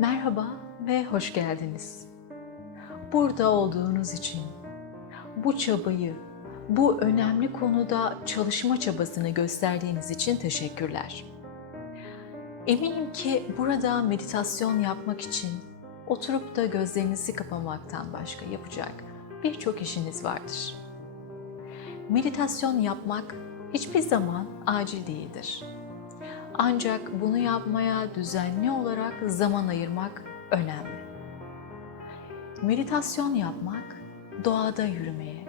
Merhaba ve hoş geldiniz. Burada olduğunuz için, bu çabayı, bu önemli konuda çalışma çabasını gösterdiğiniz için teşekkürler. Eminim ki burada meditasyon yapmak için oturup da gözlerinizi kapamaktan başka yapacak birçok işiniz vardır. Meditasyon yapmak hiçbir zaman acil değildir. Ancak bunu yapmaya düzenli olarak zaman ayırmak önemli. Meditasyon yapmak doğada yürümeye,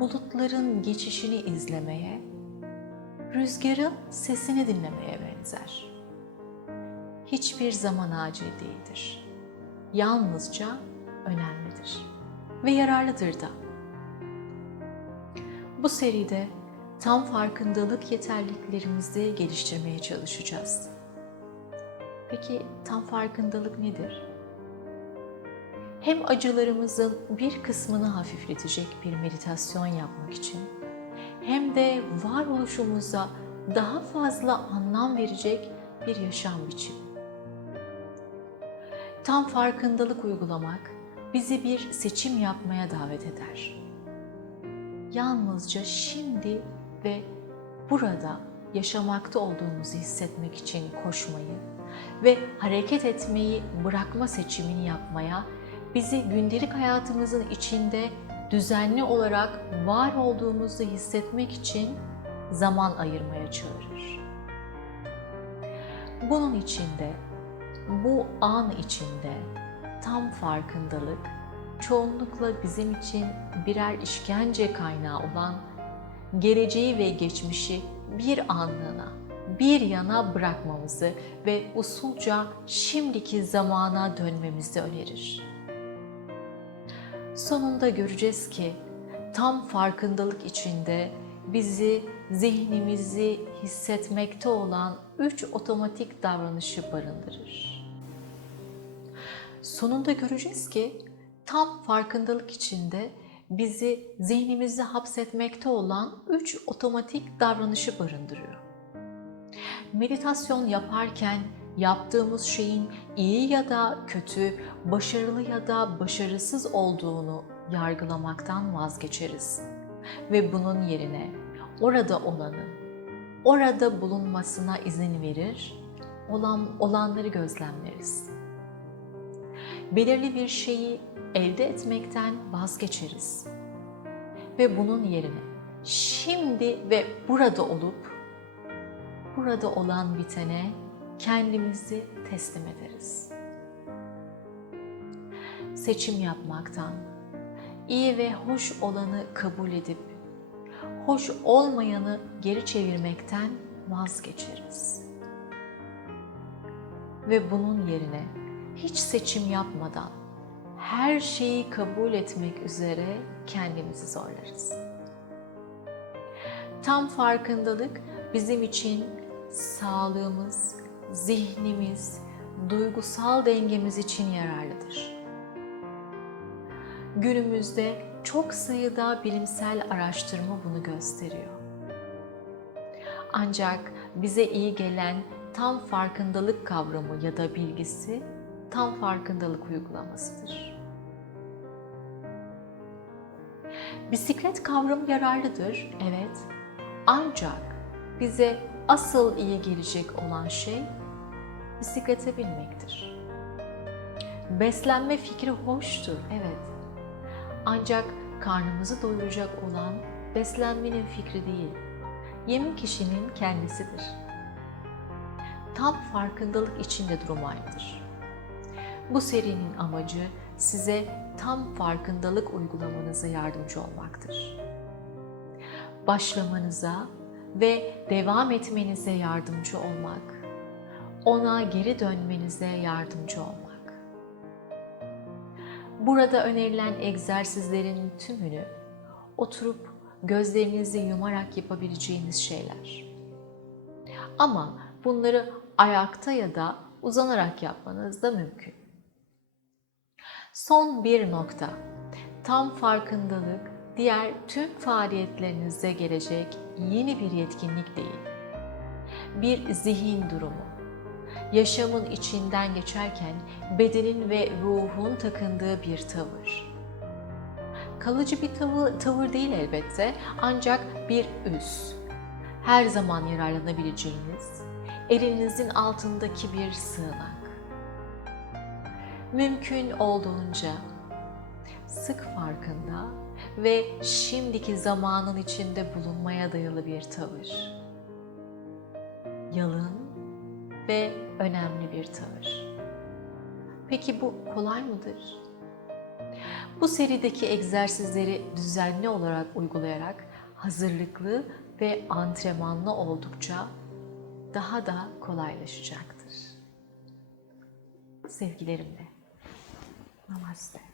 bulutların geçişini izlemeye, rüzgarın sesini dinlemeye benzer. Hiçbir zaman acil değildir. Yalnızca önemlidir ve yararlıdır da. Bu seride tam farkındalık yeterliliklerimizi geliştirmeye çalışacağız. Peki tam farkındalık nedir? Hem acılarımızın bir kısmını hafifletecek bir meditasyon yapmak için hem de varoluşumuza daha fazla anlam verecek bir yaşam biçimi. Tam farkındalık uygulamak bizi bir seçim yapmaya davet eder. Yalnızca şimdi ve burada yaşamakta olduğumuzu hissetmek için koşmayı ve hareket etmeyi bırakma seçimini yapmaya, bizi gündelik hayatımızın içinde düzenli olarak var olduğumuzu hissetmek için zaman ayırmaya çağırır. Bunun içinde, bu an içinde tam farkındalık çoğunlukla bizim için birer işkence kaynağı olan geleceği ve geçmişi bir anlığına, bir yana bırakmamızı ve usulca şimdiki zamana dönmemizi önerir. Sonunda göreceğiz ki tam farkındalık içinde bizi zihnimizi hissetmekte olan üç otomatik davranışı barındırır. Sonunda göreceğiz ki tam farkındalık içinde bizi zihnimizi hapsetmekte olan üç otomatik davranışı barındırıyor. Meditasyon yaparken yaptığımız şeyin iyi ya da kötü, başarılı ya da başarısız olduğunu yargılamaktan vazgeçeriz. Ve bunun yerine orada olanın, orada bulunmasına izin verir, olan olanları gözlemleriz. Belirli bir şeyi elde etmekten vazgeçeriz. Ve bunun yerine şimdi ve burada olup burada olan bitene kendimizi teslim ederiz. Seçim yapmaktan, iyi ve hoş olanı kabul edip hoş olmayanı geri çevirmekten vazgeçeriz. Ve bunun yerine hiç seçim yapmadan her şeyi kabul etmek üzere kendimizi zorlarız. Tam farkındalık bizim için sağlığımız, zihnimiz, duygusal dengemiz için yararlıdır. Günümüzde çok sayıda bilimsel araştırma bunu gösteriyor. Ancak bize iyi gelen tam farkındalık kavramı ya da bilgisi tam farkındalık uygulamasıdır. Bisiklet kavramı yararlıdır, evet. Ancak bize asıl iyi gelecek olan şey bisiklete binmektir. Beslenme fikri hoştur, evet. Ancak karnımızı doyuracak olan beslenmenin fikri değil, yemek kişinin kendisidir. Tam farkındalık içinde durum aynıdır. Bu serinin amacı size tam farkındalık uygulamanıza yardımcı olmaktır. Başlamanıza ve devam etmenize yardımcı olmak, ona geri dönmenize yardımcı olmak. Burada önerilen egzersizlerin tümünü oturup gözlerinizi yumarak yapabileceğiniz şeyler. Ama bunları ayakta ya da uzanarak yapmanız da mümkün. Son bir nokta. Tam farkındalık diğer tüm faaliyetlerinize gelecek yeni bir yetkinlik değil. Bir zihin durumu. yaşamın içinden geçerken bedenin ve ruhun takındığı bir tavır. Kalıcı bir tavır, tavır değil elbette ancak bir üs. Her zaman yararlanabileceğiniz, elinizin altındaki bir sığınak. Mümkün olduğunca sık farkında ve şimdiki zamanın içinde bulunmaya dayalı bir tavır. Yalın ve önemli bir tavır. Peki bu kolay mıdır? Bu serideki egzersizleri düzenli olarak uygulayarak hazırlıklı ve antrenmanlı oldukça daha da kolaylaşacaktır. Sevgilerimle. Namaste.